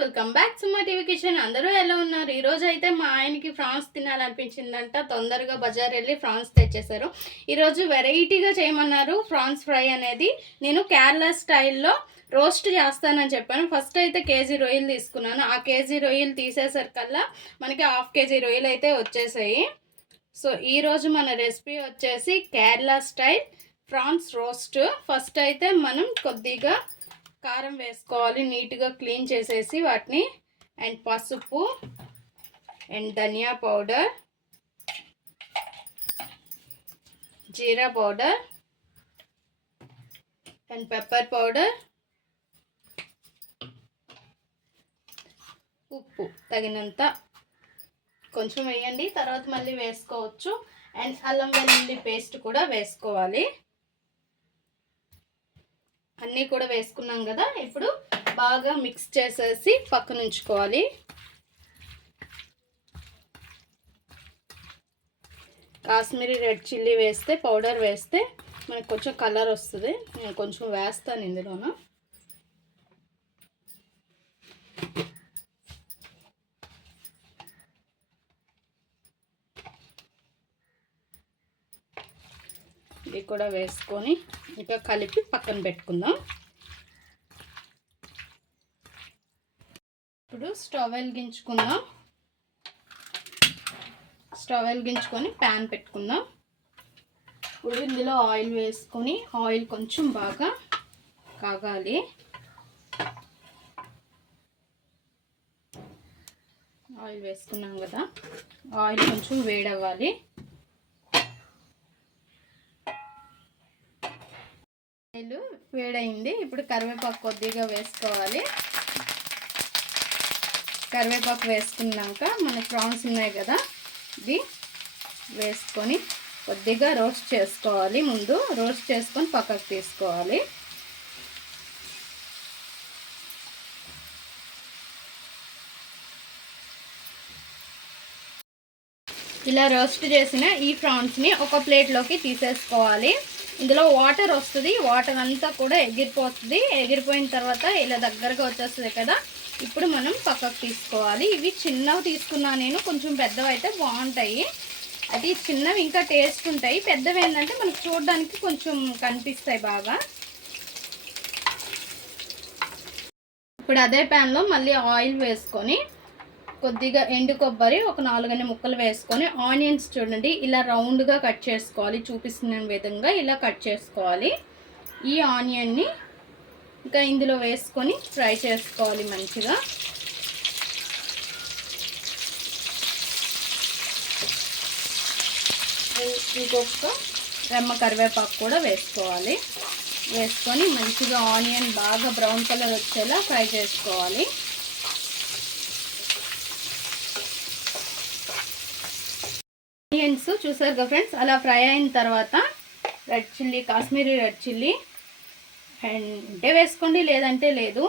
Welcome back to Maa TV kitchen అందరూ ఎలా ఉన్నారు? ఈరోజు అయితే మా ఆయనకి ఫ్రాన్స్ తినాలనిపించిందంట. తొందరగా బజార్ వెళ్ళి ఫ్రాన్స్ తెచ్చేశారు. ఈరోజు వెరైటీగా చేయమన్నారు ఫ్రాన్స్ ఫ్రై అనేది. నేను కేరళ స్టైల్లో రోస్ట్ చేస్తానని చెప్పాను. ఫస్ట్ అయితే కేజీ రొయ్యలు తీసుకున్నాను. ఆ కేజీ రొయ్యలు తీసేసరికల్లా మనకి హాఫ్ కేజీ రొయ్యలు అయితే వచ్చేసాయి. సో ఈరోజు మన రెసిపీ వచ్చేసి Kerala style prawns roast. First అయితే మనం కొద్దిగా కారం వేసుకోవాలి. నీట్గా క్లీన్ చేసేసి వాటిని అండ్ పసుపు అండ్ ధనియా పౌడర్ జీరా పౌడర్ అండ్ పెప్పర్ పౌడర్ ఉప్పు తగినంత కొంచెం వేయండి. తర్వాత మళ్ళీ వేసుకోవచ్చు. అండ్ అల్లం వెల్లుల్లి పేస్ట్ కూడా వేసుకోవాలి. అన్నీ కూడా వేసుకున్నాం కదా ఇప్పుడు బాగా మిక్స్ చేసేసి పక్కన ఉంచుకోవాలి. కాశ్మీరీ రెడ్ చిల్లీ వేస్తే పౌడర్ వేస్తే మనకు కొంచెం కలర్ వస్తుంది. నేను కొంచెం వేస్తాను ఇందులోనూ. ఇవి కూడా వేసుకొని ఇంకా కలిపి పక్కన పెట్టుకుందాం. ఇప్పుడు స్టవ్ వెలిగించుకుందాం. స్టవ్ వెలిగించుకొని ప్యాన్ పెట్టుకుందాం. ఇప్పుడు ఇందులో ఆయిల్ వేసుకొని ఆయిల్ కొంచెం బాగా కాగాలి. ఆయిల్ వేసుకున్నాం కదా ఆయిల్ కొంచెం వేడవ్వాలి. ఆయిల్ వేడైంది ఇప్పుడు కరివేపాకు కొద్దిగా వేసుకోవాలి. కరివేపాకు వేసుకున్నాక మన ప్రాన్స్ ఉన్నాయి కదా ఇది వేసుకొని కొద్దిగా రోస్ట్ చేసుకోవాలి. ముందు రోస్ట్ చేసుకొని పక్కకు తీసుకోవాలి. ఇలా రోస్ట్ చేసిన ఈ ప్రాన్స్ని ఒక ప్లేట్లోకి తీసేసుకోవాలి. ఇందులో వాటర్ వస్తుంది వాటర్ అంతా కూడా ఎగిరిపోతుంది. ఎగిరిపోయిన తర్వాత ఇలా దగ్గరగా వచ్చేస్తుంది కదా ఇప్పుడు మనం పక్కకు తీసుకోవాలి. ఇవి చిన్నవి తీసుకున్నా నేను కొంచెం పెద్దవి అయితే బాగుంటాయి. అది చిన్నవి ఇంకా టేస్ట్ ఉంటాయి. పెద్దవి ఏంటంటే మనకు చూడడానికి కొంచెం కనిపిస్తాయి బాగా. ఇప్పుడు అదే ప్యాన్లో మళ్ళీ ఆయిల్ వేసుకొని కొద్దిగా ఎండు కొబ్బరి ఒక నాలుగైదు ముక్కలు వేసుకొని ఆనియన్స్ చూడండి ఇలా రౌండ్గా కట్ చేసుకోవాలి చూపిస్తున్న విధంగా ఇలా కట్ చేసుకోవాలి. ఈ ఆనియన్ని ఇంకా ఇందులో వేసుకొని ఫ్రై చేసుకోవాలి మంచిగా. ఇంకొక రెమ్మ కరివేపాకు కూడా వేసుకోవాలి. వేసుకొని మంచిగా ఆనియన్ బాగా బ్రౌన్ కలర్ వచ్చేలా ఫ్రై చేసుకోవాలి. ఆనియన్స్ చూసారు కదా ఫ్రెండ్స్? అలా ఫ్రై అయిన తర్వాత red chilli Kashmiri red chilli and ఉంటే వేసుకోండి లేదంటే లేదు.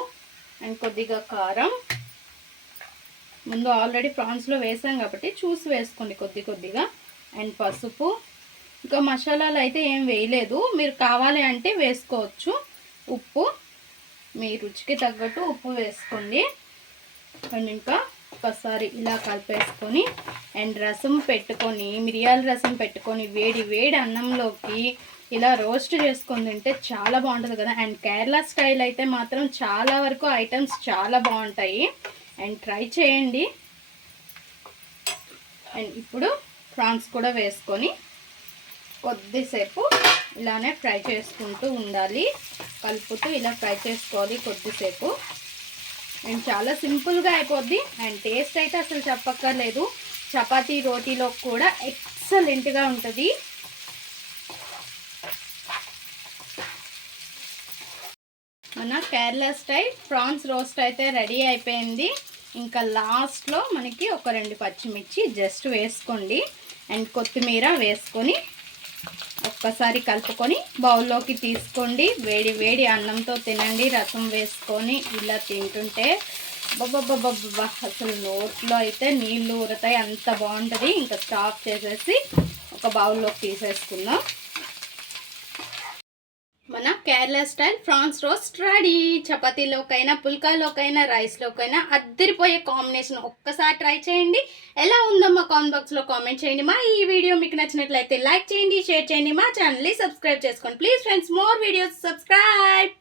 అండ్ కొద్దిగా కారం. ముందు ఆల్రెడీ ప్రాన్స్లో వేసాం కాబట్టి చూసి వేసుకోండి కొద్ది కొద్దిగా. అండ్ పసుపు. ఇంకా మసాలాలు అయితే ఏం వేయలేదు. మీరు కావాలి అంటే వేసుకోవచ్చు. ఉప్పు. మీ రుచికి తగ్గట్టు ఉప్పు వేసుకోండి. అండ్ ఇంకా ఒకసారి ఇలా కలిపేసుకొని అండ్ రసం పెట్టుకొని మిరియాల రసం పెట్టుకొని వేడి వేడి అన్నంలోకి ఇలా రోస్ట్ చేసుకొని తింటే చాలా బాగుంటుంది కదా. అండ్ కేరళ స్టైల్ అయితే మాత్రం చాలా వరకు ఐటమ్స్ చాలా బాగుంటాయి. అండ్ ట్రై చేయండి. అండ్ ఇప్పుడు ప్రాన్స్ కూడా వేసుకొని కొద్దిసేపు ఇలానే ఫ్రై చేసుకుంటూ ఉండాలి. కలుపుతూ ఇలా ఫ్రై చేసుకోవాలి కొద్దిసేపు. అండ్ చాలా సింపుల్గా అయిపోద్ది. అండ్ టేస్ట్ అయితే అసలు చెప్పక్కర్లేదు. చపాతీ రోటీలో కూడా ఎక్సలెంట్గా ఉంటుంది. మన కేరళ స్టైల్ ప్రాన్స్ రోస్ట్ అయితే రెడీ అయిపోయింది. ఇంకా లాస్ట్లో మనకి ఒక రెండు పచ్చిమిర్చి జస్ట్ వేసుకోండి. అండ్ కొత్తిమీర వేసుకొని ఒక్కసారి కలుపుకొని బౌల్లోకి తీసుకోండి. వేడి వేడి అన్నంతో తినండి. రసం వేసుకొని ఇలా తింటుంటే బాబా అసలు నోట్లో అయితే నీళ్ళు ఊరతాయి. అంత బాగుంటుంది. ఇంకా స్టాప్ చేసేసి ఒక బౌల్లోకి తీసేసుకుందాం. Kerala style prawns roast ready. చపాతీలోకైనా పుల్కాలోకైనా రైస్లోకైనా అద్దరిపోయే కాంబినేషన్ ఒక్కసారి ట్రై చేయండి. ఎలా ఉందో మా కామెంట్ బాక్స్లో కామెంట్ చేయండి మా ఈ వీడియో. మీకు నచ్చినట్లయితే లైక్ చేయండి షేర్ చేయండి. మా ఛానల్ని సబ్స్క్రైబ్ చేసుకోండి. Please friends more videos. Subscribe.